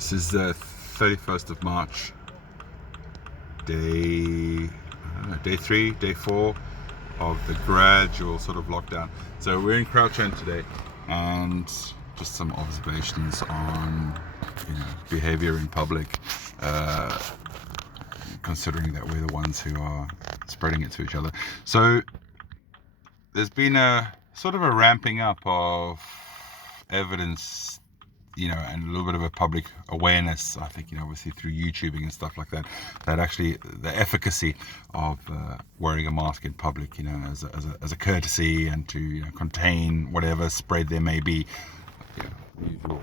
This is the 31st of March, day 3, day 4 of the gradual sort of lockdown. So we're in Crouch End today, and just some observations on behavior in public, considering that we're the ones who are spreading it to each other. So there's been a sort of a ramping up of evidence, and a little bit of a public awareness, I think, obviously through YouTubing and stuff like that, that actually the efficacy of wearing a mask in public, as a courtesy and to contain whatever spread there may be, usual,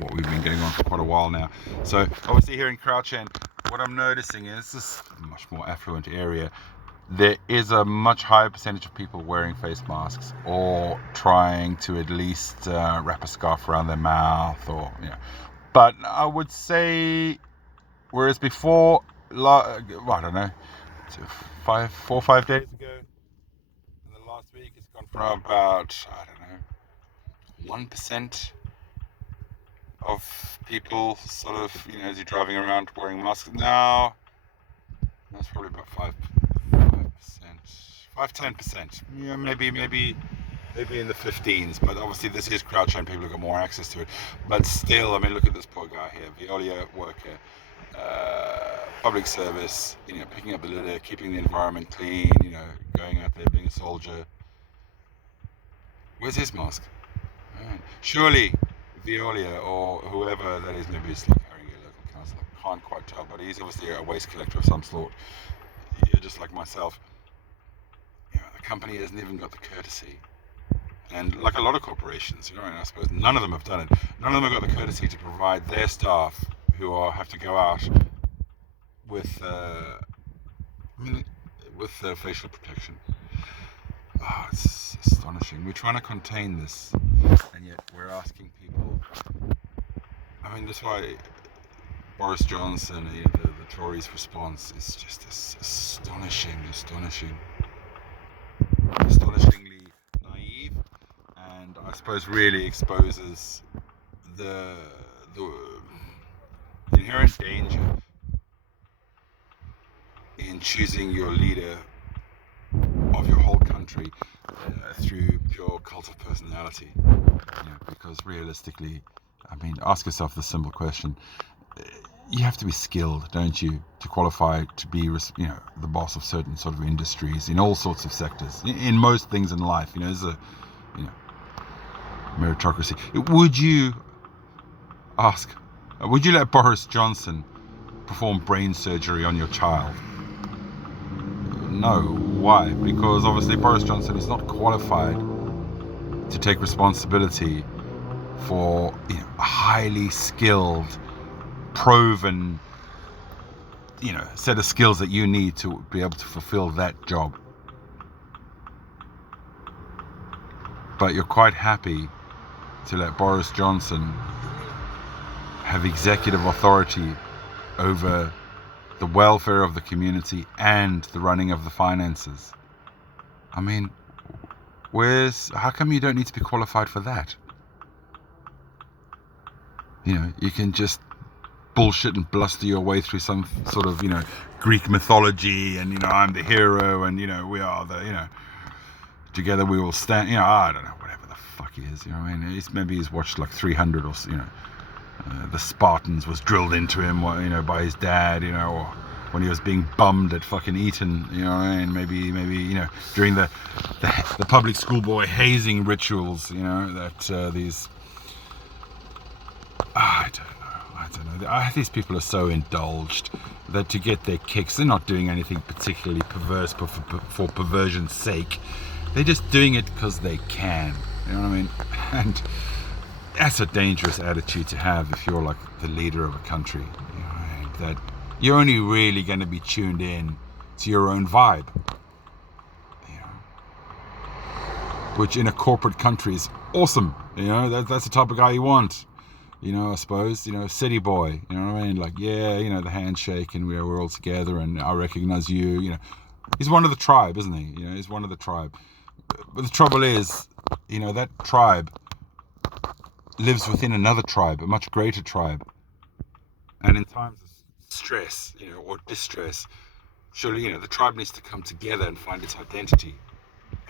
what we've been getting on for quite a while now. So obviously here in Crouch End, what I'm noticing is this much more affluent area. There is a much higher percentage of people wearing face masks or trying to at least wrap a scarf around their mouth, But I would say, whereas before, I don't know, 4 or 5 days ago, in the last week, it's gone from about, 1% of people sort of, as you're driving around wearing masks. Now, that's probably about 5-10%. Yeah, maybe in the 15s. But obviously, this is Crouch End. People have got more access to it. But still, look at this poor guy here, Veolia worker, public service. Picking up the litter, keeping the environment clean. Going out there, being a soldier. Where's his mask? Right. Surely, Veolia or whoever that is, maybe it's like Harry, a local councillor. Can't quite tell, but he's obviously a waste collector of some sort. Yeah, just like myself. The company hasn't even got the courtesy, and like a lot of corporations, and I suppose none of them have done it. None of them have got the courtesy to provide their staff who have to go out with facial protection. Oh, it's astonishing. We're trying to contain this, and yet we're asking people. That's why Boris Johnson, the Tories' response is just astonishingly naive, and I suppose really exposes the inherent danger in choosing your leader of your whole country through pure cult of personality. Because realistically, ask yourself the simple question. You have to be skilled, don't you, to qualify to be, the boss of certain sort of industries in all sorts of sectors. In most things in life, there's a, meritocracy. Would you let Boris Johnson perform brain surgery on your child? No. Why? Because obviously Boris Johnson is not qualified to take responsibility for a highly skilled, proven, set of skills that you need to be able to fulfill that job. But you're quite happy to let Boris Johnson have executive authority over the welfare of the community and the running of the finances. How come you don't need to be qualified for that? You can just bullshit and bluster your way through some sort of, Greek mythology, and, I'm the hero, and, we are the, together we will stand, I don't know, whatever the fuck he is, maybe he's watched like 300 or, the Spartans was drilled into him, by his dad, or when he was being bummed at fucking Eton, maybe, during the public schoolboy hazing rituals, that these, I don't know. These people are so indulged that to get their kicks, they're not doing anything particularly perverse for perversion's sake. They're just doing it because they can. You know what I mean? And that's a dangerous attitude to have if you're like the leader of a country. That you're only really going to be tuned in to your own vibe. Which in a corporate country is awesome. That's the type of guy you want. I suppose, city boy, you know what I mean? Like, the handshake, and we're all together, and I recognize you, He's one of the tribe, isn't he? He's one of the tribe. But the trouble is, that tribe lives within another tribe, a much greater tribe. And in times of stress, or distress, surely, the tribe needs to come together and find its identity,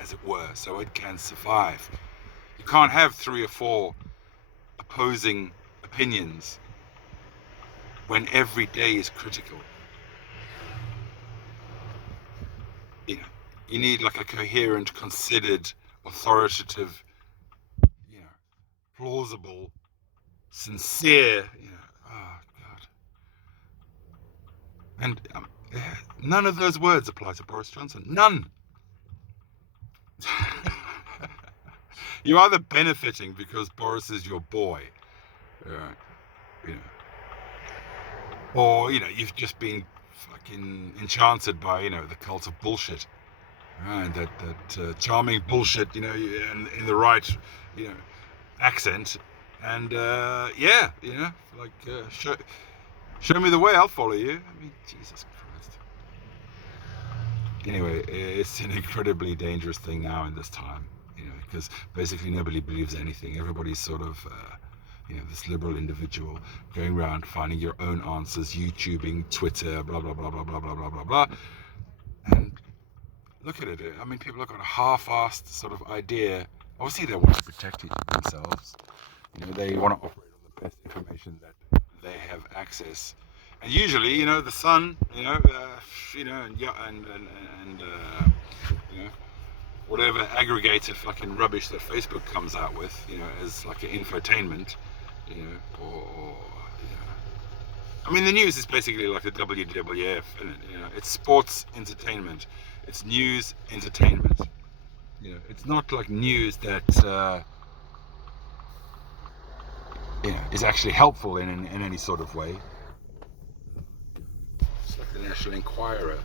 as it were, so it can survive. You can't have 3 or 4 opposing opinions when every day is critical. You need like a coherent, considered, authoritative, plausible, sincere, oh God. And none of those words apply to Boris Johnson. None. You're either benefiting because Boris is your boy, or you've just been fucking enchanted by the cult of bullshit, right? That charming bullshit, in the right accent, and show me the way, I'll follow you. I mean, Jesus Christ. Anyway, it's an incredibly dangerous thing now in this time, because basically nobody believes anything. Everybody's sort of this liberal individual going around finding your own answers, YouTubing, Twitter, blah blah blah blah blah blah blah blah blah. And look at it. I mean, people have got a half-assed sort of idea. Obviously, they want to protect themselves. They want to operate on the best information that they have access. And usually, the Sun, whatever aggregated fucking rubbish that Facebook comes out with, as like an infotainment, I mean, the news is basically like the WWF, isn't it? It's sports entertainment, it's news entertainment. It's not like news that is actually helpful in any sort of way. It's like the National Enquirer,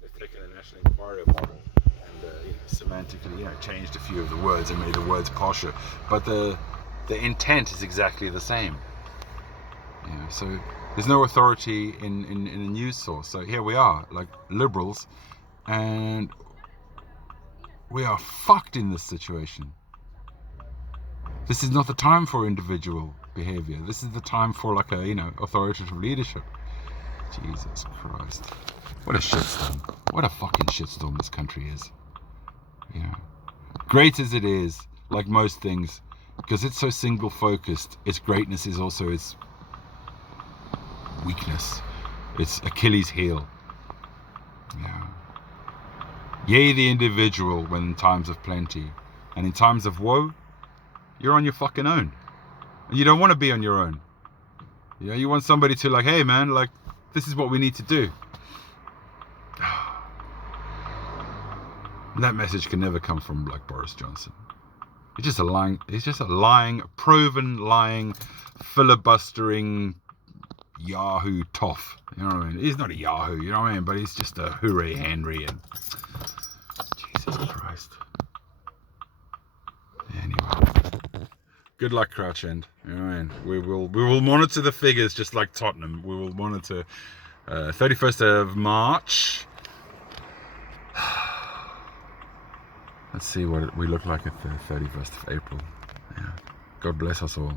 they've taken the National Enquirer model and semantically, changed a few of the words and made the words posher, but the intent is exactly the same. So there's no authority in a news source. So here we are, like liberals, and we are fucked in this situation. This is not the time for individual behavior. This is the time for like a authoritative leadership. Jesus Christ, what a shitstorm! What a fucking shitstorm this country is. Great as it is, like most things, because it's so single focused, its greatness is also its weakness, its Achilles heel. Yea, the individual when in times of plenty, and in times of woe, you're on your fucking own. And you don't want to be on your own. You want somebody to like, hey man, like, this is what we need to do. And that message can never come from like Boris Johnson. He's just a lying, proven lying, filibustering Yahoo toff. You know what I mean? He's not a Yahoo, you know what I mean? But he's just a hooray Henry and Jesus Christ. Anyway. Good luck, Crouch End. You know what I mean? We will monitor the figures just like Tottenham. We will monitor 31st of March. Let's see what we look like at the 31st of April. God bless us all.